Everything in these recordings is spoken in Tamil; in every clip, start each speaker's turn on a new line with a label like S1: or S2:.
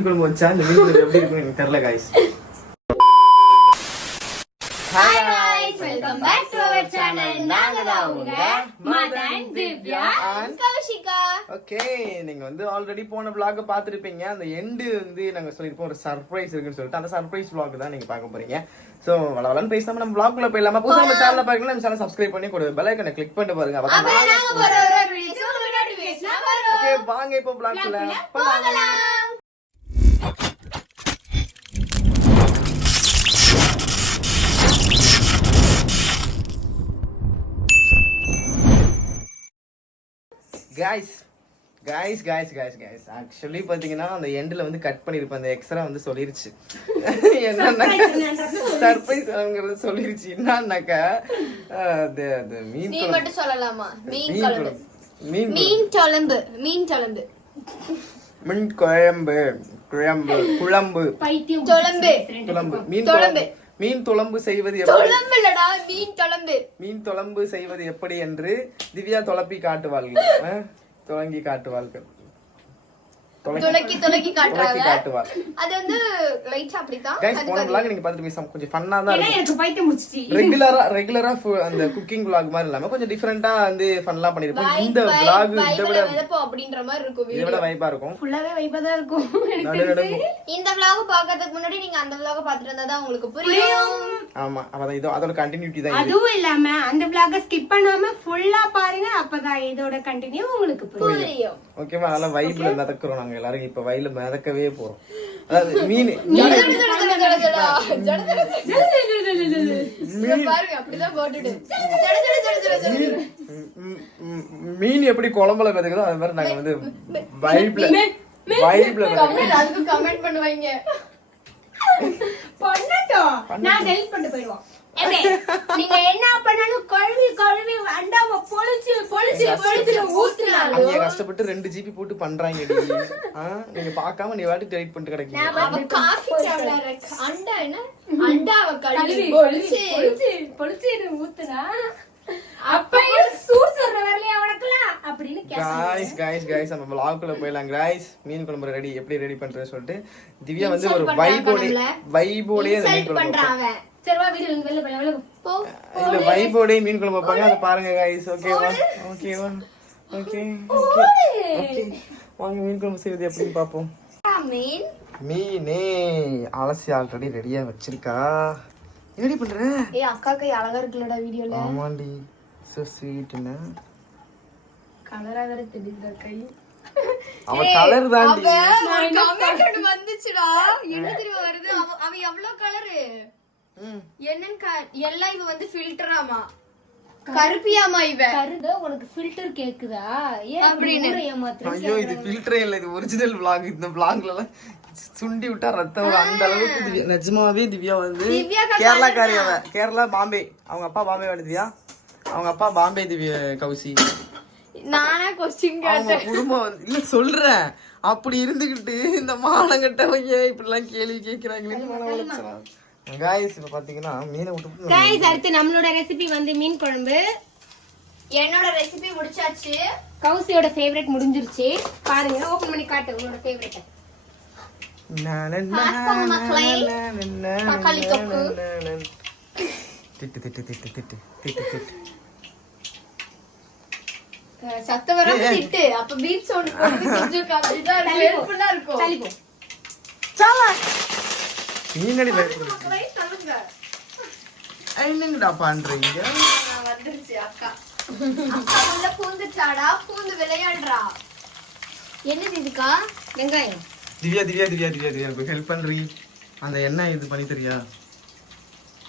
S1: மீன் குழம்பு வச்சா இந்த மீன் குழம்பு எப்படி இருக்கும் எனக்கு தெரியல காய்ஸ்.
S2: நாங்க தான் உங்க மதன், திவ்யா, and கௌஷிகா.
S1: ஓகே நீங்க வந்து ஆல்ரெடி போன vlog பார்த்துருப்பீங்க. அந்த எண்டு வந்து நாங்க சொல்லியிருப்போம் ஒரு சர்ப்ரைஸ் இருக்குன்னு சொல்லிட்டு. அந்த சர்ப்ரைஸ் vlog தான் நீங்க பார்க்க போறீங்க. சோ வளவலன்னு பேசாம நம்ம vlog குள்ள போயிடலாமா? புதுசா நம்ம சேனல்ல பாருங்கன்னா நம்ம சேனல் சப்ஸ்கிரைப் பண்ணி கூட பெல் ஐக்கனை கிளிக் பண்ணிட்டு பாருங்க.
S2: நாங்க போற ஒரு வரும்.
S1: ஓகே வாங்க இப்போ vlog குள்ள போலாம்.
S2: போகலாம்.
S1: Guys guys guys guys guys actually பாத்தீங்கன்னா அந்த எண்ட்ல வந்து கட் பண்ணிருப்பேன். அந்த எக்ஸ்ட்ரா வந்து சொல்லிருச்சு. என்னன்னா சர்ப்ரைஸ் சொல்லிருச்சு. என்னன்னாக்கா அது அது மீன் குழம்பு.
S2: மட்டும் சொல்லலாமா? மீன்
S1: மீன்
S2: குழம்பு.
S1: குழம்பு. மீன்
S2: தொலம்பு மீன் தொலம்பு
S1: மீன் குழம்பு. குழம்பு குழம்பு.
S2: தொலம்பு
S1: குழம்பு. மீன்
S2: தொழம்பு.
S1: மீன் துழம்பு செய்வது
S2: மீன் தொலம்பு
S1: மீன் துழம்பு செய்வது எப்படி என்று திவ்யா தொலப்பி காட்டுவாள்கள். ஆ? தொடங்கி காட்டுவாள்கள். தொலைக்கி
S2: துலக்கி காட்டுறாங்க. அது வந்து லைட் அப்படிதான்
S1: கைஸ் போன vlog நீங்க பார்த்துட்டு பேசாம கொஞ்சம் ஃபன்னா தான் இருக்கும்.
S3: எனக்கு பைத்தியம் முடிச்சிச்சு
S1: ரெகுலரா ரெகுலரா அந்த குக்கிங் vlog மாதிரி இல்லாம கொஞ்சம் டிஃபரெண்டா வந்து ஃபன்லாம் பண்ணிருப்போம். இந்த vlog இதை விட
S2: விதப்போம் அப்படின்ற மாதிரி இருக்கும்
S1: இதை விட வைப்பா இருக்கும்.
S3: ஃபுல்லாவே வைப்பா தான் இருக்கும்
S2: இந்த vlog பாக்கிறதுக்கு முன்னாடி நீங்க அந்த vlog பாத்துட்டு இருந்தா தான் உங்களுக்கு புரியும்.
S1: ஆமா அவதான் இதோ அதோட கண்டினியூட்டி தான் இது.
S3: அதுவும் இல்லாம அந்த vlog ஸ்கிப் பண்ணாம ஃபுல்லா பாருங்க அப்பதான் இதோட கண்டினியூ உங்களுக்கு புரியும்.
S2: புரியும்.
S1: ஓகேவா அதெல்லாம் வைப்ல மிதக்குறோம் நாங்க எல்லாரும் இப்ப வயல மிதக்கவே போறோம் அதாவது மீன் மீன் எப்படி குழம்புல மிதக்குதோ அது மாதிரி நாங்க வந்து வைப்ல வைப்ல
S2: கமெண்ட் பண்ணுவாங்க
S3: பண்ணட்டும் நான் ஹெல்ப் பண்ணிட்டு போயிடுவோம் நீங்க என்ன பண்ணாலும் கழுவி கழுவி அண்டாம பொழிச்சு பொழிச்சு பொழிச்சு ஊத்துனாலும்
S1: அவங்க கஷ்டப்பட்டு ரெண்டு ஜிபி போட்டு பண்றாங்க நீங்க பார்க்காம நீ வாட்டி டெலிட் பண்ணிட்டு கிடைக்கீங்க.
S2: அவ காஃபி அண்டா என்ன? அண்டாவை கழுவி பொழிச்சு
S3: பொழிச்சு ஊத்துனா. அப்பயும் சூடு சொல்ற வரலையா உனக்குலாம்? அப்படின்னு
S1: காய்ஸ் காய்ஸ் நம்ம vlogக்குள்ள போயிடலாம். காய்ஸ் மீன் குழம்பு ரெடி எப்படி ரெடி பண்றது சொல்லிட்டு திவ்யா வந்து ஒரு வைபோடே. வைபோடே அந்த மீன் குழம்பு
S2: பண்றான்
S1: வைப்பாங்க.
S2: அவன்.
S3: சரி வா வீடியோ வெளில போய் வெளில போ.
S2: போ
S1: இல்ல வைபோடே மீன் குழம்பு வைப்பாங்க. அதை பாருங்க காய்ஸ் ஓகேவா ஓகேவா ஓகே ஓகே வாங்க மீன் குழம்பு செய்வது எப்படின்னு பார்ப்போம்.
S2: மீன்.
S1: மீனே அலசி ஆல்ரெடி ரெடியா வச்சிருக்கா. என்னடி பண்ற?
S2: ஏ அக்கா கை அழகா இருக்குல்லடா வீடியோல.
S1: ஆமாண்டி. சோ ஸ்வீட்னு
S3: கலரா வேற தெரியுதா கை.
S1: அவ கலர் தாண்டி
S2: கமெண்ட் ஒன்று வந்துச்சுடா. என்ன தெரியுமா வருது? அவ எவ்வளவு கலரு
S1: ம்.
S2: என்னன்னு எல்லாம் இவ வந்து ஃபில்டராமா கருப்பியாமா இவ
S3: கருத? உனக்கு ஃபில்டர் கேக்குதா? ஏன்
S2: அப்படின்னு.
S3: ஏமாத்துற?
S1: ஐயோ இது ஃபில்டரே இல்ல. இது ஒரிஜினல் vlog. இந்த vlogல எல்லாம் சுண்டி விட்டா ரத்தம் வரும். அந்த அளவுக்கு திவ்யா நிஜமாவே திவ்யா வந்து
S2: திவ்யா அக்கா
S1: கேரளா காரி அவ கேரளா பாம்பே. அவங்க அப்பா பாம்பே வாடு திவ்யா. அவங்க அப்பா பாம்பே திவ்யா கௌசி.
S2: நானே கொஸ்டின்
S1: அவங்க குடும்பம் வந்து இல்ல சொல்றேன். அப்படி இருந்துகிட்டு இந்த மானங்கட்டவங்க இப்படி எல்லாம் கேள்வி கேக்குறாங்களே. காய்ஸ் இப்ப பாத்தீங்கன்னா மீனை விட்டு
S3: கைஸ் அடுத்து நம்மளோட ரெசிபி வந்து மீன் குழம்பு.
S2: என்னோட ரெசிபி முடிச்சாச்சு.
S3: கௌசியோட ஃபேவரட் முடிஞ்சிருச்சு. பாருங்க ஓபன் பண்ணி காட்டு உங்களோட ஃபேவரட்.
S1: திட்டு திட்டு திட்டு திட்டு திட்டு திட்டு.
S2: சத்த வர திட்டு. அப்ப பீட் சவுண்ட் போட்டு செஞ்சிருக்கா அப்படிதான் இருக்கும். ஹெல்ப்ஃபுல்லா இருக்கும். சொல்லுங்க.
S1: என்னங்கடா பண்றீங்க?
S2: நான் வந்துருச்சு அக்கா. அக்கா உள்ள பூந்துச்சாடா பூந்து விளையாடுறா. என்னது இதுக்கா?
S3: வெங்காயம்.
S1: திவ்யா திவ்யா திவ்யா திவ்யா திவ்யா எனக்கு ஹெல்ப் பண்றீ அந்த எண்ணெய் இது பண்ணி தெரியா?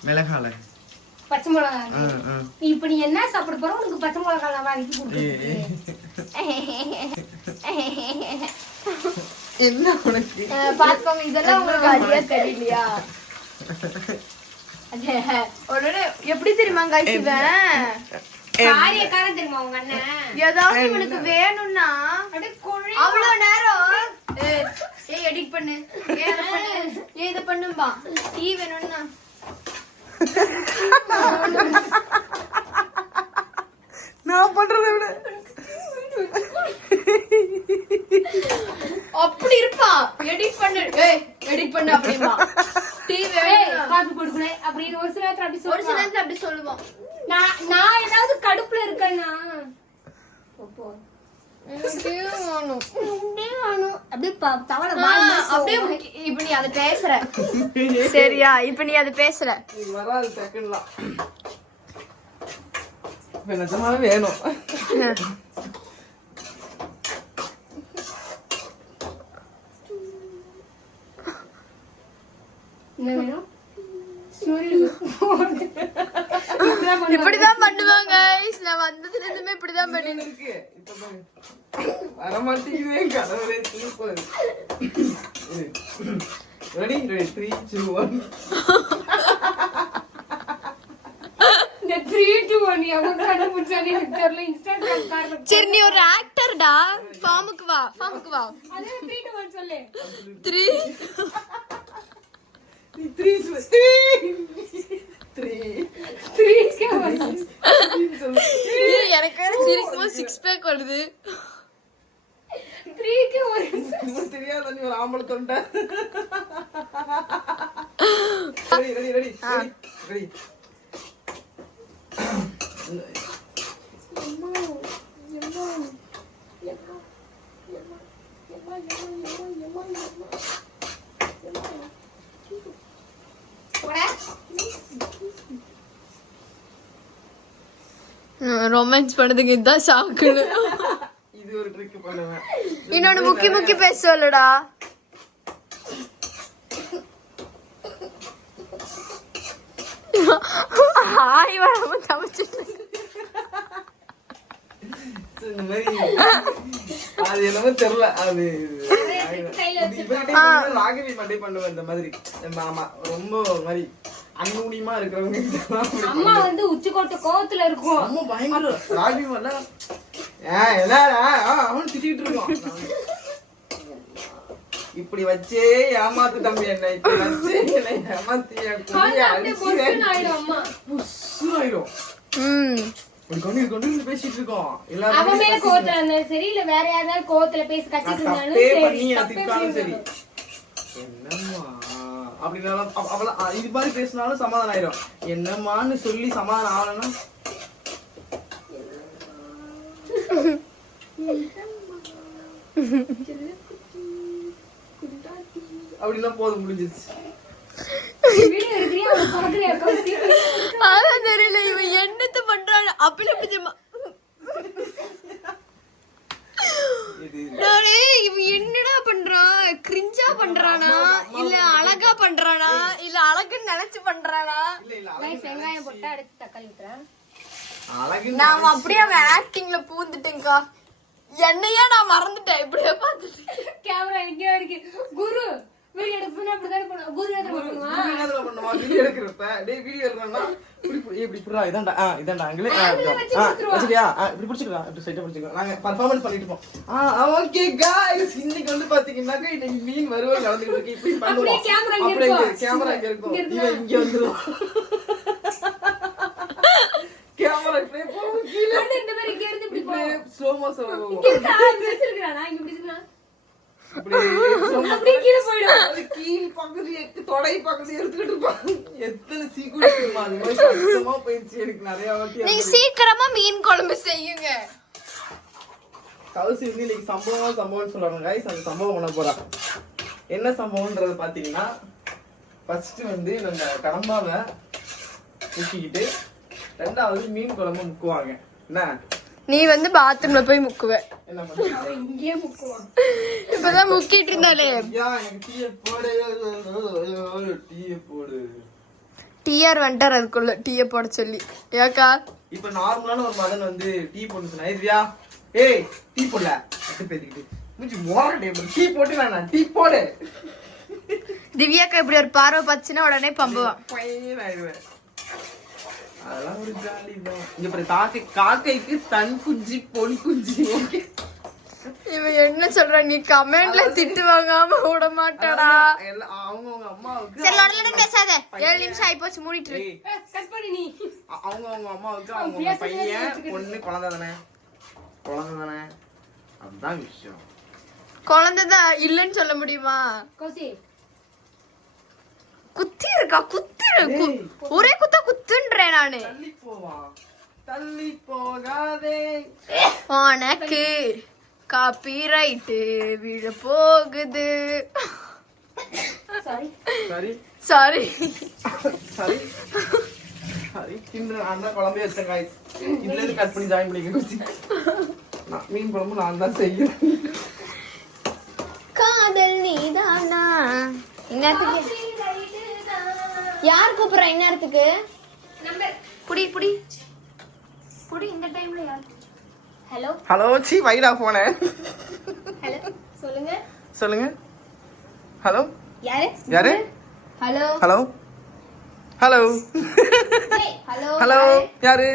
S1: மிளகால.
S3: பச்சை மிளகா
S1: ஆ.
S3: இப்ப நீ என்ன சாப்பிட போற? உனக்கு பச்சை மிளகா நான் வாங்கி
S1: ஏய். என்ன உனக்கு?
S2: பாத்துக்கோங்க இதெல்லாம் உங்களுக்கு ஐடியா தெரியலையா? உடனே எப்படி தெரியுமா இவன்
S3: காரியக்காரன் தெரியுமா உங்க அண்ணன்?
S2: ஏதாவது இவனுக்கு வேணும்னா அவ்வளவு நேரம். ஏய், எடிட் பண்ணு. ஏய் அதை பண்ணு. ஏய் இதை பண்ணும்பா. டீ வேணும்னா.
S1: நான் பண்றதை விட.
S2: அப்படி இருப்பான் எடிட் பண்ண. அப்படிமா டீ
S3: ஏய்,
S2: வேணும்
S3: காபி போட்டுக்கணும் அப்படின்னு ஒரு சில நேரத்துல அப்படி
S2: ஒரு சில நேரத்துல அப்படி சொல்லுவோம்
S3: நான் நான் ஏதாவது கடுப்புல இருக்கேன்னா
S2: சரியா இப்ப நீ அதை பேசுற.
S1: நிஜமாவே வேணும்.
S3: என்ன வேணும்? இப்படிதான் பண்ணுவாங்க.
S2: நான் வந்ததுல இருந்துமே இப்படிதான் பண்ணி
S1: இன்னும் இருக்கு. இப்ப பாரு. வரமாட்டேங்குதே கடவுளே super ready
S3: ready three two one.
S2: சரி நீ ஒரு ஆக்டர்டா ஃபார்முக்கு வா ஃபார்முக்கு வா.
S3: Three
S1: three three three
S3: Three க்கே one.
S2: எனக்கு சிரிக்கும் சிக்ஸ் பேக் வருது
S1: தெரியாத நீ ஒரு ஆம்பளை தொண்டை ரெடி ரெடி ரெடி ரெடி
S3: போடா.
S2: ரொமான்ஸ் பண்ணதுக்கு இதுதான் ஷாக்குன்னு
S1: இது ஒரு ட்ரிக் பண்ணுவேன்.
S2: இன்னொன்னு முக்கி முக்கி பேச சொல்லுடா ஆய் வராம
S1: மாதிரி. அது என்னமோ தெரியல. அது ராகவி மண்டே பண்ணுவேன் இந்த மாதிரி. ஆமா ரொம்ப மாதிரி அன்னூனியமா இருக்கிறவங்க
S3: அம்மா வந்து உச்சிக்கோட்டை கோவத்துல இருக்கும்.
S1: அம்மா பயங்கர ராகவி ஏன் என்னடா அவன் திட்டிட்டு இருக்கான். இப்படி வச்சே ஏமாத்து தம்பி என்ன இப்படி வச்சே என்னை ஏமாத்தி என் குடிய
S3: அப்படியே
S1: பேசிட்டு இருக்கோம்.
S3: அவன் மேல
S1: எல்லாரும்
S3: கோவத்துல இருந்தாலும் சரி இல்ல வேற யாராவது கோவத்துல பேசி கத்திட்டு இருந்தாலும் சரி
S1: என்னம்மா? அப்படின்னாலும் அவள இது மாதிரி பேசினாலும் சமாதானம் ஆயிரும். என்னம்மான்னு சொல்லி சமாதானம் ஆகலன்னா அப்படின்னா போதும் முடிஞ்சிருச்சு.
S2: தெரியல இவன் பண்றான் அப்படி
S1: இது
S2: நானே இவன் என்னடா பண்றான் கிரிஞ்சா பண்றானா? இல்ல அழகா பண்றானா? இல்ல அழகுன்னு நினைச்சு பண்றானா?
S1: இல்ல இல்ல
S3: Guys, வெங்காயம் போட்டு அடுத்து தக்காளி ஊத்துறேன்.
S2: அப்படியே அவன் ஆக்டிங்ல பூந்துட்டேன்க்கா என்னையா நான் மறந்துட்டேன். இப்படியே பார்த்துட்டு
S3: கேமரா எங்கேயோ இருக்கு. குரு வீடியோ எடுக்கணும் அப்படிதானே பண்ணுவோம் குரு எதுல பண்ணுவான்
S1: வீடியோ பண்ணுமா வீடியோ எடுக்கிறப்ப டேய் வீடியோ எடுக்கறனா இப்படி இப்படி இப்படி இப்படிடா இதான்டா ஆ இதான்டா அங்களே ஆ
S3: Angle வச்சு
S1: ஆ
S3: கொடுத்துருவா.
S1: வச்சிட்டியா ஆ இப்படி பிடிச்சிக்கலாம் இப்படி சைட்டா பிடிச்சிக்கலாம் நாங்க பர்ஃபார்மன்ஸ் பண்ணிட்டு இருப்போம் ஆ ஓகே गाइस இன்னைக்கு வந்து பாத்தீங்கன்னாக்க இன்னைக்கு மீன் வறுவல் நடந்துட்டு இருக்கு இப்படி பண்ணுவோம்
S3: அப்படியே camera இங்க
S1: அப்படியே
S3: இருக்கும்.
S1: கேமரா இங்க இருக்கும்
S3: இங்க
S1: இவன் இங்க வந்துரும் கேமரா இப்படியே போகும் கீழே
S3: வந்து இந்த மாதிரி இங்க இருந்து இப்படி
S1: இப்படியே ஸ்லோ மோஷன் போகும்
S3: வச்சிருக்கான் நான் இங்க பிடிச்சிருக்கேன்
S1: இப்படியே slow motion.
S3: அப்படியே கீழே போயிடும்.
S1: அது கீழ் பகுதி தொடை பகுதி எடுத்துக்கிட்டு இருப்பாங்க. எத்தனை சீக்குவன்ஸ் தெரியுமா? அது மாதிரி கஷ்டமா போயிடுச்சு. எனக்கு நிறைய வாட்டி
S2: நீங்க. சீக்கிரமா மீன் குழம்பு செய்யுங்க.
S1: கவுசி வந்து இன்னைக்கு சம்பவம் சம்பவம்னு சொல்றாங்க அந்த சம்பவம் பண்ண போறா. என்ன சம்பவம்ன்றது பாத்தீங்கன்னா ஃபர்ஸ்ட் வந்து நம்ம கடம்பாவை முக்கிக்கிட்டு ரெண்டாவது மீன் குழம்பு முக்குவாங்க. என்ன?
S2: நீ வந்து பாத்ரூம்ல போய்
S3: முக்குவான்
S2: இப்பதான் முக்கிட்டு இருந்தாலே.
S1: ஐயா எனக்கு டீயை போடு. டீயை போடு.
S2: டிஆர் வந்துட்டார் அதுக்குள்ள டீயை போட சொல்லி. ஏக்கா?
S1: இப்ப நார்மலான ஒரு மதன் வந்து டீ போட்டு சொன்னா இதுவியா ஏய் டீ போடல. பேசிக்கிட்டு. டீ போட்டு வேணாம் டீ போடு.
S2: திவ்யாக்கா இப்படி ஒரு பார்வை பார்த்துச்சுன்னா உடனே பம்புவான்.
S1: அதெல்லாம் ஒரு ஜாலி தான். இங்க பாரு காக்கை காக்கைக்கு தன் குஞ்சு பொன் குஞ்சு. ஓகே
S2: இவன் என்ன சொல்ற? நீ கமெண்ட்ல திட்டு வாங்காம விட மாட்டாடா.
S1: எல்லாம் அவங்கவங்க அம்மாவுக்கு
S2: சரி லொடலன்னு பேசாத. ஏழு நிமிஷம் ஆயிப்போச்சு மூடிட்டு இரு.
S3: கட் பண்ணி நீ.
S1: அ- அவங்கவங்க அம்மாவுக்கு அவங்க பையன் பொண்ணு குழந்தை தானே. குழந்தை தானே. அதுதான் விஷயம்.
S2: குழந்தைதான் இல்லைன்னு சொல்ல முடியுமா?
S3: கௌசி
S2: குத்தி இருக்கா குத்தி கு-
S1: ஏய்.
S2: ஒரே குத்தா குத்துன்றேன் நானு.
S1: தள்ளி போவா தள்ளி போகாதே
S2: உனக்கு காப்பி ரைட்டு விழ போகுது
S3: சாரி
S1: சரி.
S2: சாரி.
S1: சரி நான் தான் குழம்பே வச்சேன் காய்ஸ் இதுல இருந்து கட் பண்ணி ஜாயின் பண்ணிக்க நான் மீன் குழம்பு நான் தான் செய்யறேன்.
S2: காதல் நீதானா? இந்நேரத்துக்கு யார் கூப்பிடுறா இந்நேரத்துக்கு?
S3: நம்பர்
S2: புடி. புடி
S3: குடி இந்த டைம்ல யார் ஹலோ
S1: ஹலோ சி வைடா போனேன்
S3: ஹலோ சொல்லுங்க.
S1: சொல்லுங்க. ஹலோ
S3: யாரு?
S1: யாரு?
S2: Hello
S1: hello hello
S2: hello
S1: hello யாரு?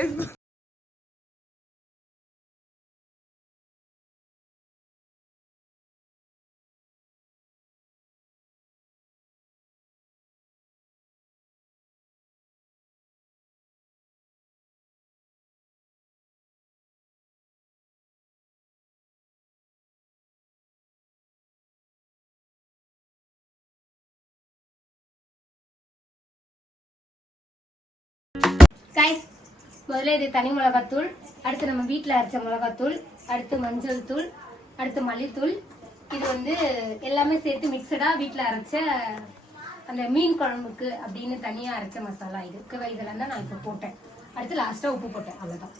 S3: கைஸ் முதல்ல இது தனி மிளகாத்தூள் அடுத்து நம்ம வீட்டில் அரைச்ச மிளகாத்தூள் அடுத்து மஞ்சள் தூள் அடுத்து மல்லித்தூள். இது வந்து எல்லாமே சேர்த்து மிக்சடாக வீட்டில் அரைச்ச அந்த மீன் குழம்புக்கு அப்படின்னு தனியாக அரைச்ச மசாலா இது. இதெல்லாம் தான் நான் இப்போ போட்டேன். அடுத்து லாஸ்ட்டாக உப்பு போட்டேன். அவ்வளோதான்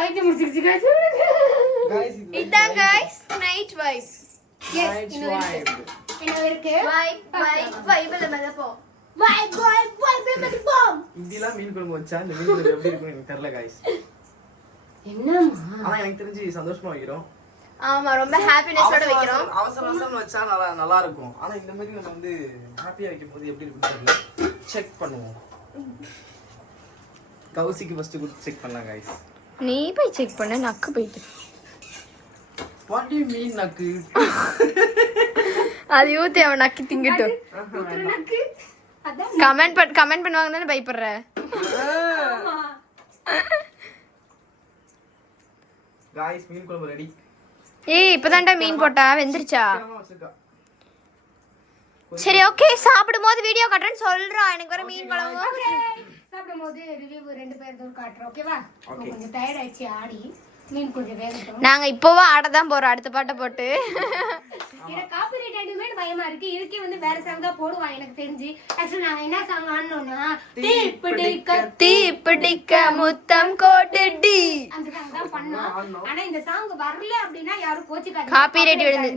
S3: பைத்தியம் முடிச்சிருச்சு
S1: இது
S2: இதான் guys night vibe
S3: Yes,
S1: night
S3: இன்னும் இருக்கு.
S1: vibe.
S3: இன்னும் இருக்கு
S2: வைப் வைப் வைப்ல.
S1: இப்படிலாம் மீன் குழம்பு வச்சா இந்த மீன் குழம்பு எப்படி இருக்கும் எனக்கு தெரியல.
S3: என்னம்மா
S1: ஆனா எனக்கு தெரிஞ்சு சந்தோஷமா வைக்கிறோம்
S2: ஆமா ரொம்ப ஹாப்பினஸோட வைக்கிறோம்
S1: அவசர- அவசர அவசரம் வச்சா நல்லா நல்லா இருக்கும். ஆனா இந்த மாதிரி நம்ம வந்து ஹாப்பியா வைக்கும் போது எப்படி இருக்குன்னு தெரியல. செக் பண்ணுவோம். கௌசிக்கு ஃபர்ஸ்ட் கொடுத்து செக் பண்ணலாம் கைஸ்
S2: நீ போய் செக் பண்ண நக்கு போயிட்டு.
S1: வாட் யூ மீன் நக்கு?
S2: அது யூத்தி அவன் நக்கி திங்கட்டும். கமெண்ட் பண்ண கமெண்ட் பண்ணுவாங்க தானே பயப்படுற?
S1: காய்ஸ் மீன் குழம்பு ரெடி
S2: ஏய் இப்பதான்டா மீன் போட்டா வெந்துருச்சா? சரி ஓகே சாப்பிடும் போது வீடியோ காட்டுறேன்னு சொல்றான் எனக்கு வர மீன் குழம்பு.
S3: சாப்பிடும் போது ரிவ்யூ ரெண்டு பேரும் காட்டுறோம் ஓகேவா கொஞ்சம் டயர்ட் ஆயிடுச்சு ஆடி. மீன் கொஞ்சம் வேகட்டும்.
S2: நாங்க இப்போவா ஆட தான் போறோம் அடுத்த பாட்டை போட்டு.
S3: எனக்கு காப்பிரைட் ஆயிடுமே பயமா இருக்கு. இதுக்கே வந்து வேற சாங் தான் போடுவான் எனக்கு தெரிஞ்சு. ஆக்சுவலி நாங்க என்ன சாங் ஆடணும்னா தீப்பிடிக்க
S2: தீ பிடிக்க முத்தம் கோட்டுடி
S3: அந்த சாங் தான் பண்ணோம். ஆனா இந்த சாங் வரல அப்படின்னா யாரும் கோச்சிக்காதீங்க.
S2: Copyright விழுந்து.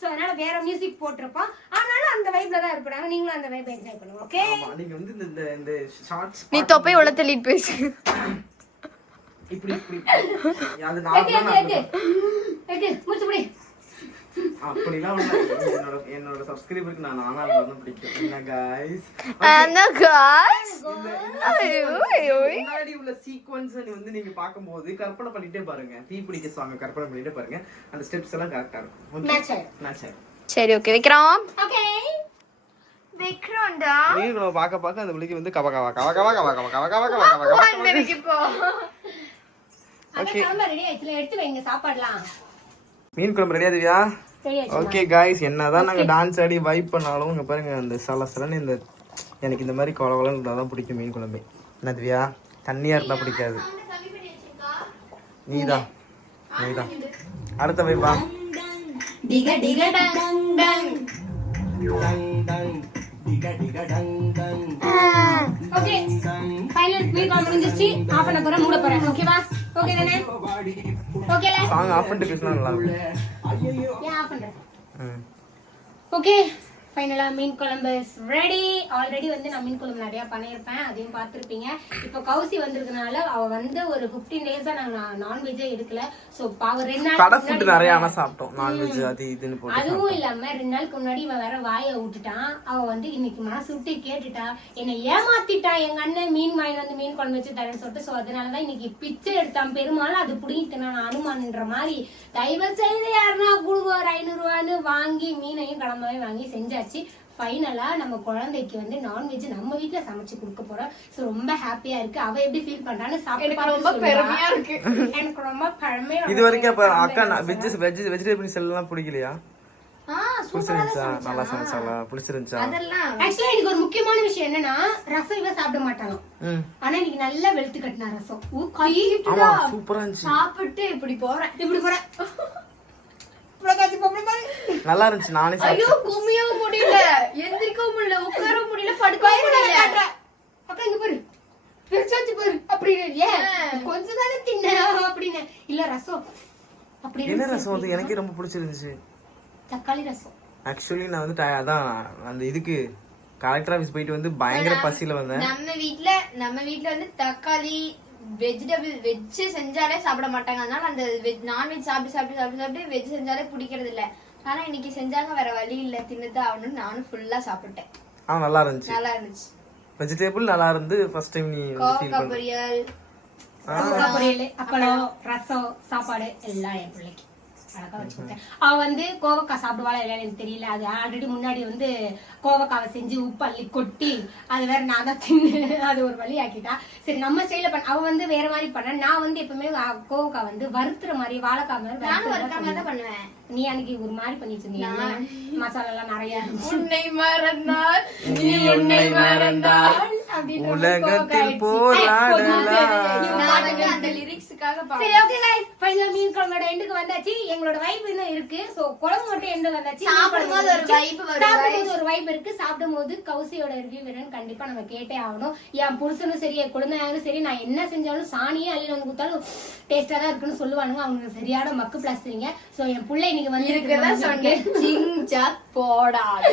S3: சோ அதனால வேற மியூசிக் போட்டிருப்போம் ஆனாலும் அந்த வைப்ல தான் இருப்பாங்க. நீங்களும் அந்த வைப் என்ஜாய் பண்ணுங்க ஓகே
S1: நீங்க வந்து இந்த- இந்த ஷார்ட்ஸ்
S2: நீ தொப்பை உள்ள தள்ளிட்டு பேசு.
S1: இப்படி இப்படி அது நான் தான் நான்
S3: மூச்சு பிடி
S1: அப்படிலாம். என்னோட என்னோட சப்ஸ்கிரைபருக்கு நான் நானா இருந்தா பிடிக்கும் என்ன முன்னாடி உள்ள சீக்வன்ஸ் வந்து நீங்க பாக்கும்போது கற்பனை பண்ணிட்டே பாருங்க தீப்பிடிக்க சாங் கற்பனை பண்ணிட்டே பாருங்க அந்த ஸ்டெப்ஸ் எல்லாம் கரெக்டா இருக்கும்
S3: மேட்ச் ஆயிடும்
S1: மேட்ச் ஆகும்
S2: சரி ஓகே வைக்கிறோம்
S3: ஓகே
S2: வைக்கிறோம்டா
S1: நீங்க நம்ம பார்க்க பார்க்க அந்த புள்ளிக்கு வந்து கவ கவ கவ கவ கவ கவ கவ கவ கவ கவ
S3: ரெடி எடுத்து வைங்க சாப்பாடுலாம்
S1: மீன் குழம்பு ரெடியா திவ்யா? ஓகே காய்ஸ் என்னதான் நாங்க டான்ஸ் ஆடி வைப் பண்ணாலும் இங்க பாருங்க அந்த சலசலன்னு இந்த எனக்கு இந்த மாதிரி கொலவலன்னு இருந்தா தான் பிடிக்கும் மீன் குழம்பு. என்ன திவ்யா? தண்ணியா இருந்தா பிடிக்காது. நீதான் நீதான் அடுத்த வைப்பா
S3: டிக டிக டங் டங். ஓகே ஃபைனல் மீட் கால் முடிஞ்சிருச்சு. ஆஃப் பண்ண போறேன் மூட போறேன். ஓகேவா ஓகே தானே ஓகேல
S1: வாங்க ஆஃப் பண்ணிட்டு பேசலாம் ஐயோ
S3: ஏன் ஆஃப்
S1: பண்ணுறேன்
S3: ஓகே ஃபைனலா மீன் குழம்பு ரெடி ஆல்ரெடி வந்து நான் மீன் குழம்பு நிறைய பண்ணியிருப்பேன். அதையும் பார்த்துருப்பீங்க. இப்போ கௌசி வந்திருக்கனால அவ வந்து ஒரு ஃபிஃப்டீன் டேஸா நாங்க நான்வெஜ்ஜே எடுக்கல. ஸோ பாவம் ரெண்டு நாள்
S1: நிறைய சாப்பிட்டோம். நான்வெஜ் அது இதுன்னு
S3: அதுவும் இல்லாம ரெண்டு நாளுக்கு முன்னாடி இவன் வேற வாயை விட்டுட்டான் அவ வந்து இன்னைக்கு மனசு விட்டு கேட்டுட்டா. என்னை ஏமாத்திட்டா. எங்க அண்ணன் மீன் வாங்கி வந்து மீன் குழம்பு வச்சு தரேன்னு சொல்லிட்டு. சோ அதனாலதான் இன்னைக்கு பிச்சை எடுத்தான். பெருமாள் அது புடிங்கிட்டு நான் அனுமான்ன்ற மாதிரி தயவு செய்து யாருன்னா கொடுங்க ஒரு ஐநூறு ரூபான்னு வாங்கி மீனையும் கிளம்பவே வாங்கி செஞ்சாச்சு ஃபைனலா நம்ம குழந்தைக்கு வந்து நான்வெஜ் நம்ம வீட்ல சமைச்சு கொடுக்க போறோம். சோ ரொம்ப ஹாப்பியா இருக்கு. அவ எப்படி ஃபீல் பண்றான்னு சாப்பிட்டு
S2: ரொம்ப
S3: பார்த்து சொல்லுவா.
S2: பெருமையா இருக்கு.
S3: எனக்கு ரொம்ப பெருமையா
S1: இது வரைக்கும் அப்ப அக்கா வெஜ் வெஜ் வெஜிடபிள்ஸ் எல்லாம் பிடிக்கலையா?
S2: ஆ
S1: பிடிச்சிருந்துச்சா? நல்லா சமைச்சாலா பிடிச்சிருந்துச்சா?
S2: அதெல்லாம்.
S3: ஆக்சுவலா எனக்கு ஒரு முக்கியமான விஷயம் என்னன்னா ரசம் இவ சாப்பிட மாட்டாங்க
S1: ம்.
S3: ஆனா இன்னைக்கு நல்லா வெளுத்து கட்டினா ரசம்.
S1: சூப்பரா இருந்துச்சு.
S2: சாப்பிட்டு இப்படி போறேன்.
S3: இப்படி போற பொம்பளை மாதிரி.
S1: நல்லா இருந்துச்சு நானே
S2: ஐயோ குமியவும் முடியல. எந்திரிக்கவும் முடியல உட்காரவும் முடியல படுக்கவும் முடியல.
S3: அக்கா இங்க பாரு. பெருசாச்சு பாரு. அப்படின்னு ஏன் கொஞ்சம் தானே தின்ன அப்படின்னு. இல்ல ரசம். அப்படி
S1: என்ன ரசம் வந்து எனக்கே ரொம்ப பிடிச்சிருந்துச்சு.
S3: தக்காளி ரசம்.
S1: ஆக்சுவலி நான் வந்து அதான் அந்த இதுக்கு கலெக்டர் ஆஃபீஸ் போயிட்டு வந்து பயங்கர பசியில வந்தேன்.
S2: நம்ம வீட்ல நம்ம வீட்ல வந்து தக்காளி வெஜிடபிள் வெஜ் செஞ்சாலே சாப்பிட மாட்டாங்க. அதனால அந்த வெஜ் நான்வெஜ் சாப்பிட்டு சாப்பிட்டு சாப்பிட்டு சாப்பிட்டு வெஜ் செஞ்சாலே பிடிக்கிறது இல்ல ஆனா இன்னைக்கு செஞ்சாங்க வேற வழி இல்ல. தின்னுதான் ஆகணும்னு நானும் ஃபுல்லா சாப்பிட்டேன்
S1: ஆ நல்லா இருந்துச்சு.
S2: நல்லா இருந்துச்சு.
S1: வெஜிடபிள் நல்லா இருந்து ஃபர்ஸ்ட் டைம் நீ ஃபீல் பண்ண.
S2: பொரியல்
S3: அப்பளம் ரசம் சாப்பாடு எல்லாம் என் பிள்ளைக்கு. அழகா வச்சு கொடுத்தேன் அவ வந்து கோவக்காய் சாப்பிடுவாளா இல்லையான்னு எனக்கு தெரியல. அது ஆல்ரெடி முன்னாடி வந்து கோவக்காவை செஞ்சு உப்பு அள்ளி கொட்டி அது வேற நான் தான் தின்னு அது ஒரு வழி ஆக்கிட்டா. சரி நம்ம ஸ்டைல பண்ண அவ வந்து வேற மாதிரி பண்ண நான் வந்து எப்பவுமே கோவக்காய் வந்து வறுத்துற மாதிரி வாழைக்காய் மாதிரி
S2: நானும்
S3: மாதிரி
S2: தான் பண்ணுவேன்.
S3: நீ அன்னைக்கு ஒரு மாதிரி பண்ணிட்டு இருந்தீங்க மசாலா எல்லாம் நிறைய இருந்துச்சு
S2: உன்னை மறந்தால்
S1: நீ உன்னை மறந்தால்
S3: அப்படின்ற மாதிரி
S1: உலகத்தில்
S3: கோவம் ஆயிடுச்சு. ஏய்,
S1: போராடலாம்.
S3: நீங்க
S2: நான் வந்து
S3: பாருங்க.
S2: அந்த லிரிக்ஸுக்காக
S3: சரி
S2: பாடுறேன்
S3: ஓகே गाइस ஃபைனல் மீன் குழம்போட எண்டுக்கு வந்தாச்சு எங்களோட வைப் இன்னும் இருக்கு சோ குழம்பு மட்டும் எண்டு வந்தாச்சு மீன் குழம்பு
S2: சாப்பிடும்போது ஒரு
S3: வந்துச்சு.
S2: vibe வரும்,
S3: சாப்பிடும்போது
S2: guys.
S3: ஒரு வைப் இருக்கு சாப்பிடும்போது கௌசியோட ரிவ்யூ வேணும்னு கண்டிப்பா நம்ம கேட்டே ஆகணும் என் புருஷனும் சரி என் குழந்தையாரும் சரி நான் என்ன செஞ்சாலும் சாணியே அள்ளி வந்து கொடுத்தாலும் டேஸ்டா தான் இருக்குன்னு சொல்லுவானுங்க அவங்க சரியான மக்கு பிளாஸ்டிங்க சோ என் புள்ள இன்னைக்கு வந்து
S2: இருக்கிறதா சொன்னேன் ஜிங்ஜா போடாத.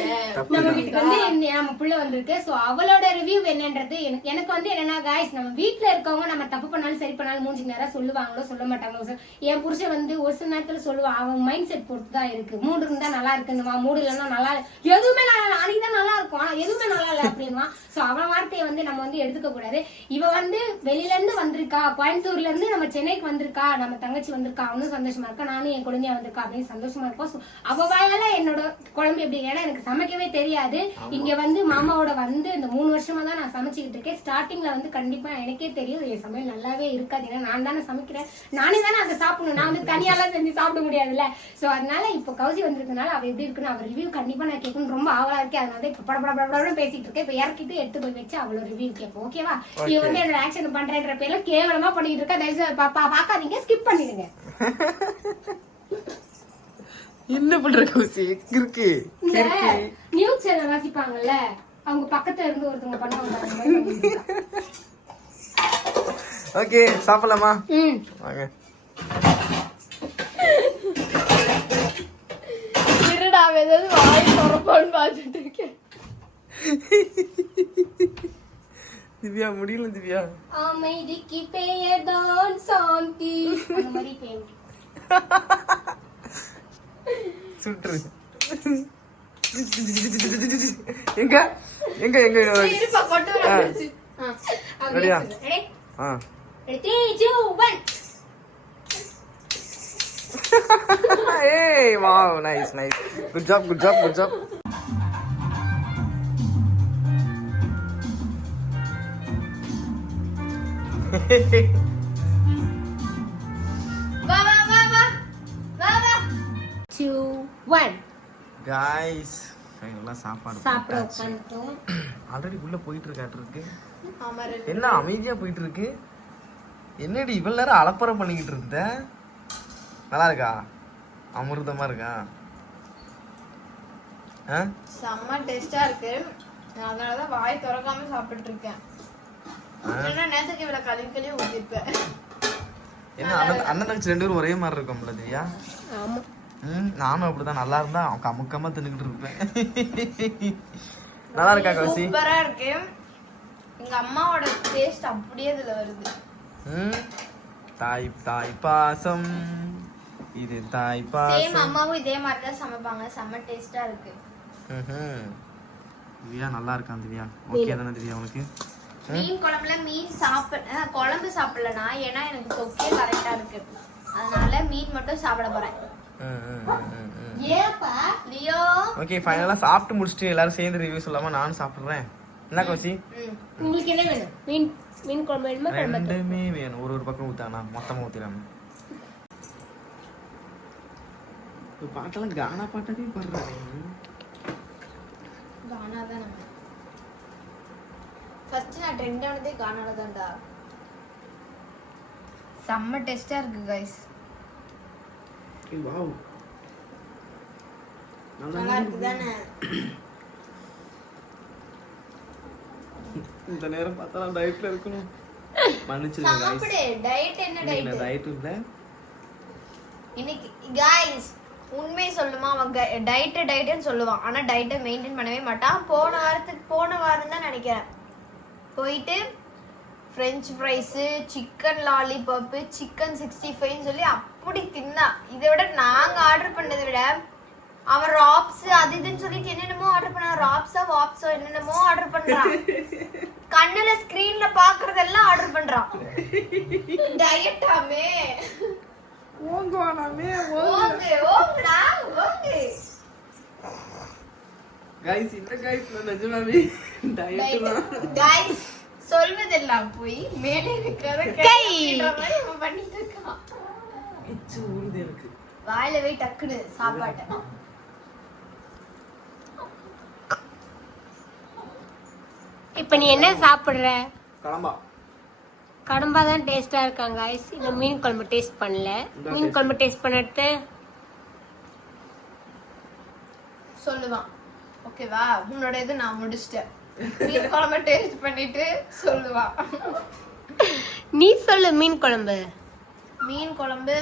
S3: நம்ம வீட்டுக்கு வந்து இந்த- நம்ம புள்ள வந்திருக்கு. சோ அவளோட ரிவ்யூ என்னன்றது எனக்கு எனக்கு வந்து என்னன்னா காய்ஸ் நம்ம வீட்ல இருக்கவங்க நம்ம தப்பு பண்ணாலும் சரி பண்ணாலும் மூஞ்சி நேரம் சொல்லுவாங்களோ சொல்ல மாட்டாங்களோ என் புருஷன் வந்து ஒரு சில நேரத்துல சொல்லுவான் அவன் மைண்ட் செட் பொறுத்து தான் இருக்கு. மூடு இருந்தா நல்லா இருக்குன்னுவா மூடு இல்லைன்னா நல்லா இல்ல. எதுவுமே நல்லா அன்னைக்கு தான் நல்லா இருக்கும். ஆனா எதுவுமே நல்லா இல்ல அப்படின்வா சோ அவன் வார்த்தையை வந்து நம்ம வந்து எடுத்துக்க கூடாது. இவ வந்து வெளியில இருந்து வந்திருக்கா கோயம்புத்தூர்ல இருந்து நம்ம சென்னைக்கு வந்திருக்கா நம்ம தங்கச்சி வந்திருக்கா அவனும் சந்தோஷமா இருக்கா நானும் என் குழந்தையா வந்திருக்கா அப்படின்னு சந்தோஷமா So, அவ வாயால என்னோட குழம்பு எப்படி ஏன்னா எனக்கு சமைக்கவே தெரியாது. இங்க வந்து மாமாவோட வந்து இந்த மூணு வருஷமா தான் நான் சமைச்சுக்கிட்டு இருக்கேன். ஸ்டார்டிங்ல வந்து கண்டிப்பா எனக்கே தெரியும் என் சமையல் நல்லாவே இருக்காது. ஏன்னா நான் தானே சமைக்கிறேன். நானே தானே அதை சாப்பிடணும். நான் வந்து தனியாலாம் செஞ்சு சாப்பிட முடியாதுல்ல. சோ அதனால இப்போ கௌசி வந்திருக்கனால அவ எப்படி இருக்குன்னு அவர் ரிவ்யூ கண்டிப்பா நான் கேட்கணும் ரொம்ப ஆவலா இருக்கேன். அதனால தான் இப்ப பட பட பட படன்னு பேசிட்டு இருக்கேன். இப்ப இறக்கிட்டு எடுத்து போய் வச்சு அவ்வளோ ரிவ்யூ கேட்போம். ஓகேவா இவ வந்து என்னோட ஆக்ஷன் பண்றேன்ற பேர்ல கேவலமா பண்ணிட்டு இருக்கா. தயவுசெய்து பா- பா- பார்க்காதீங்க. ஸ்கிப் பண்ணிடுங்க.
S1: என்ன பண்ற கௌசி? இருக்கு.
S3: நியூஸ் சேனல் வாசிப்பாங்கல்ல அவங்க பக்கத்துல இருந்து ஒருத்தவங்க பண்ணுவாங்க.
S1: ஓகே சாப்பிடலாமா?
S3: ம்.
S1: வாங்க.
S2: இருடா ஏதாவது வாய் திறப்பான்னு பார்த்துட்டு இருக்கேன்.
S1: திவ்யா முடியல திவ்யா.
S3: அமைதிக்கு பெயர்தான் சாந்தி. அந்த மாதிரி பெயர்
S1: சுற்று எங்க எங்க எங்க
S2: இருப்பா கொண்டு வர வந்துருச்சு. ஆ.
S1: ரெடியா
S3: Ready?
S1: ஆ
S3: Ready? Three, two, one.
S1: ஏய் wow nice nice good job good job good job
S2: வா வா வா வா வா வா
S3: Two,
S1: காய்ஸ் எல்லாம் சாப்பாடு
S3: சாப்பிட உட்காந்துட்டோம்
S1: ஆல்ரெடி உள்ள போயிட்டு இருக்காட்டு இருக்கு. என்ன அமைதியா போயிட்டு இருக்கு என்னடி இவ்வளவு நேரம் அலப்பறம் பண்ணிக்கிட்டு இருந்த நல்லா இருக்கா? அமிர்தமா இருக்கா?
S2: செம்ம டேஸ்டா இருக்கு. அதனாலதான் வாய் திறக்காம சாப்பிட்டு இருக்கேன். நேத்துக்கு இவ்வளவு கழுவி கழுவி ஊத்திருப்பேன்.
S1: என்ன அண்ணன் அண்ணன் தங்கச்சி ரெண்டு பேரும் ஒரே மாதிரி இருக்கோம்ல திவ்யா
S3: ஆமா.
S1: ம் நானும் அப்படிதான். நல்லா இருந்தா அவன் கமுக்கமா தின்னுக்கிட்டு இருப்பேன். நல்லா இருக்கா கௌசி?
S2: சூப்பரா இருக்கு. எங்க அம்மாவோட டேஸ்ட் அப்படியே இதுல வருது.
S1: ம் தாய் தாய் பாசம். இது தாய்
S2: சேம்
S1: பாசம்.
S2: அம்மாவும் இதே மாதிரி தான் சமைப்பாங்க. செம்ம டேஸ்டா இருக்கு.
S1: ம்ஹும். திவ்யா நல்லா இருக்கான் திவ்யா? ஓகே தானே திவ்யா உனக்கு?
S2: மீன் குழம்புல மீன் சாப்பிட குழம்பு சாப்பிடலனா ஏன்னா எனக்கு தொக்கே கரெக்டா இருக்கு. அதனால மீன் மட்டும் சாப்பிட போறேன்.
S1: ஓகே ஃபைனலாக சாப்பிட்டு முடிச்சுட்டு எல்லாரும் சேர்ந்து ரிவ்யூ சொல்லாம நானும் சாப்பிட்றேன். என்ன கோச்சி?
S2: ம்
S3: உங்களுக்கு என்ன வேணும்? மீன் மீன் குழம்பு வேணுமா
S1: ரெண்டுமே வேணும். ஒரு ஒரு பக்கம் ஊத்தானா? மொத்தமா ஊத்திடாம இப்போ பாட்டெல்லாம் கானா பாட்டாவே பாடுறாங்க
S2: கானா தான். நம்ம ஃபர்ஸ்ட் நான் ட்ரெண்ட் ஆனதே கானால தான்டா. செம்ம டேஸ்டா இருக்கு கைஸ்
S1: வாவ்
S2: நல்லா இருக்கு தானே
S1: இந்த நேரம் பார்த்தா நான் டயட்ல இருக்கணும். மன்னிச்சிருங்க.
S2: சாப்பிடு. டயட் என்ன டயட்
S1: நான் டயட் இல்லை?
S2: இன்னைக்கு கைஸ் உண்மையை சொல்லுமா? அவன் டயட்டு டயட்டுன்னு சொல்லுவான். ஆனா டயட்டை மெயின்டைன் பண்ணவே மாட்டான். போன வாரத்துக்கு போன வாரம் தான் நினைக்கிறேன். போயிட்டு French fries chicken lollipop chicken sixty ஃபைவ்னு சொல்லி அப்படி தின்னா. இதை விட நாங்கள் ஆர்டர் பண்ணதை விட அவன் ராப்ஸ் அது இதுன்னு சொல்லிட்டு என்னென்னமோ ஆர்டர் பண்ணான் ராப்ஸா வாப்ஸோ என்னென்னமோ ஆர்டர் பண்றான். கண்ணுல ஸ்கிரீன்ல பாக்குறதெல்லாம் ஆர்டர் பண்றான். டயட்டாமே
S1: ஓங்குவானாமே
S2: ஓங்கு. ஓங்குடா ஓங்கு.
S1: கைஸ் இந்த நான் நிஜமாவே டயட் தான்.
S2: கைஸ் சொல்வதெல்லாம் போய் மேலே இருக்கிறத கை. மாதிரி அவன் பண்ணிட்டு இருக்கான்.
S1: எச்சு ஊறுது எனக்கு.
S2: வாயில போய் டக்குனு சாப்பாட்டை.
S3: இப்போ நீ என்ன சாப்பிடுற?
S1: கிளம்பா
S3: கடம்பா தான் டேஸ்டா இருக்காங்க guys. இந்த மீன் குழம்பு டேஸ்ட் பண்ணல. மீன். குழம்பு டேஸ்ட் பண்ணிட்டு
S2: சொல்லுவான் ஓகேவா? உன்னோட இது நான் முடிச்சிட்டேன். மீன் குழம்பு டேஸ்ட் பண்ணிட்டு சொல்லுவான்
S3: நீ சொல்லு மீன் குழம்பு.
S2: மீன் குழம்பு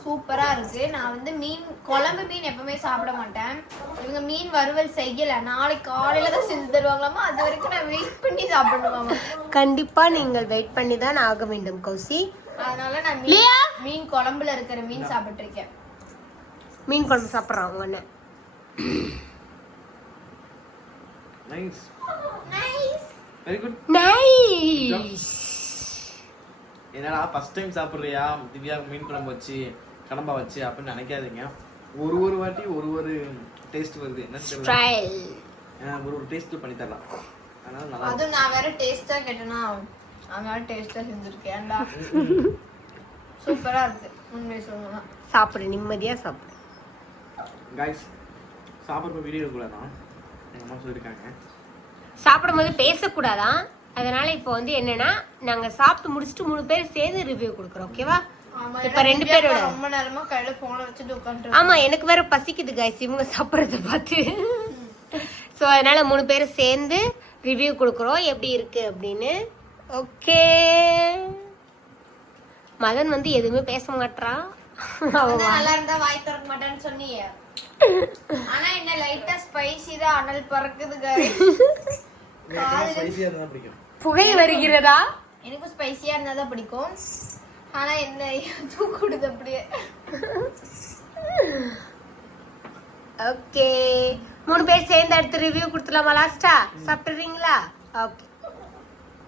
S2: சூப்பரா இருக்கு. நான் வந்து மீன் குழம்பு மீன் எப்பவுமே சாப்பிட மாட்டேன். இவங்க மீன் வறுவல் செய்யல. நாளைக்கு காலையில தான் செஞ்சு தருவாங்களாமா? அது வரைக்கும் நான் வெயிட் பண்ணி சாப்பிடணுமாமா?
S3: கண்டிப்பா நீங்கள் வெயிட் பண்ணி தான் ஆக வேண்டும் கௌசி.
S2: அதனால நான் மீன் மீன் குழம்புல இருக்கிற மீன் சாப்பிட்டு இருக்கேன்
S3: மீன் குழம்பு சாப்பிட்றான் உங்க அண்ணன்.
S1: நைஸ் வெரி குட்
S3: நைஸ்
S1: என்னடா ஃபர்ஸ்ட் டைம் சாப்பிட்றியா? திவ்யா மீன் குழம்பு வச்சு கடம்பா வச்சு அப்படின்னு நினைக்காதீங்க. ஒரு ஒரு வாட்டி ஒரு ஒரு டேஸ்ட் வருது. என்ன தெரியல. ஒரு ஒரு டேஸ்ட் பண்ணி தரலாம். அதனால நல்லா
S2: அதுவும் நான் வேற டேஸ்டா கேட்டேனா அதனால டேஸ்டா செஞ்சிருக்கேன்டா சூப்பரா இருக்கு. உண்மை சொல்லணும்னா.
S3: சாப்பிடு நிம்மதியா சாப்பிடு.
S1: கைஸ் சாப்பிட்ற வீடியோ எடுக்கக்கூடாதான் எங்கள் அம்மா சொல்லியிருக்காங்க.
S3: சாப்பிடும்போது பேசக்கூடாதான். அதனால இப்போ வந்து என்னன்னா நாங்க சாப்பிட்டு முடிச்சுட்டு மூணு பேர் சேர்ந்து ரிவ்யூ கொடுக்குறோம் ஓகேவா இப்ப ரெண்டு பேரோட.
S2: ரொம்ப நேரமா கையில போன வச்சுட்டு உட்காந்துட்டு
S3: ஆமா எனக்கு வேற பசிக்குது கைஸ் இவங்க சாப்பிட்றத பார்த்து. ஸோ அதனால மூணு பேர் சேர்ந்து ரிவ்யூ கொடுக்குறோம். எப்படி இருக்கு அப்படின்னு. ஓகே மதன் வந்து எதுவுமே பேச
S2: வந்து நல்லா இருந்தா வாய் திறக்க மாட்டேன்னு சொன்னீங்க ஆனா என்ன லைட்டா ஸ்பைசி தான் அனல் பறக்குது guys.
S1: ஸ்பைசியாக இருந்தால் பிடிக்கும்.
S3: புகை வருகிறதா?
S2: எனக்கும் ஸ்பைசியா இருந்தா தான் பிடிக்கும். ஆனா என்ன தூக்குடுது அப்படியே.
S3: ஓகே மூணு பேர் சேர்ந்து அடுத்து ரிவ்யூ கொடுத்துலாமா லாஸ்டா சாப்பிட்டுறீங்களா ஓகே